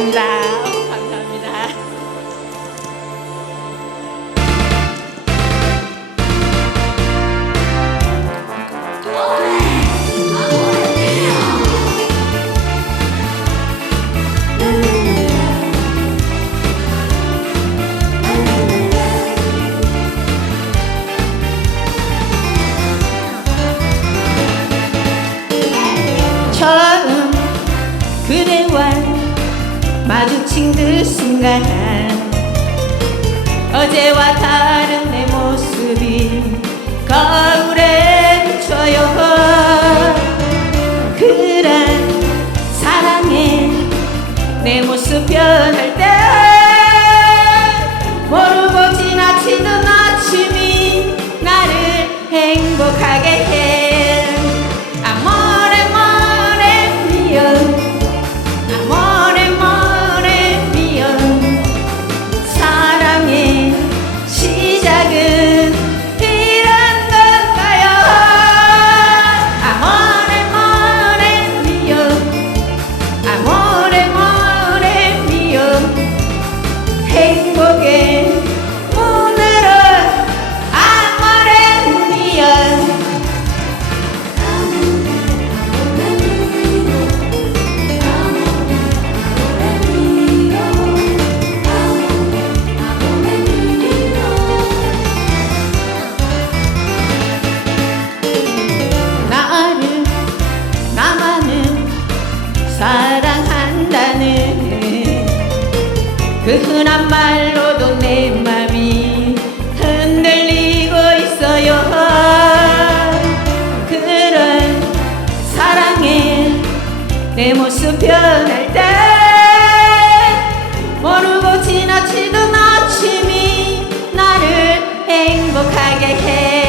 감사합니다. 감사합니다. 처음 그대와 마주친 그 순간. 어제와 다른 내 모습이 거울에 비춰요. 그런 사랑에 내 모습 변 그 흔한 말로도 내 마음이 흔들리고 있어요. 그런 사랑에 내 모습 변할 때 모르고 지나치던 아침이 나를 행복하게 해.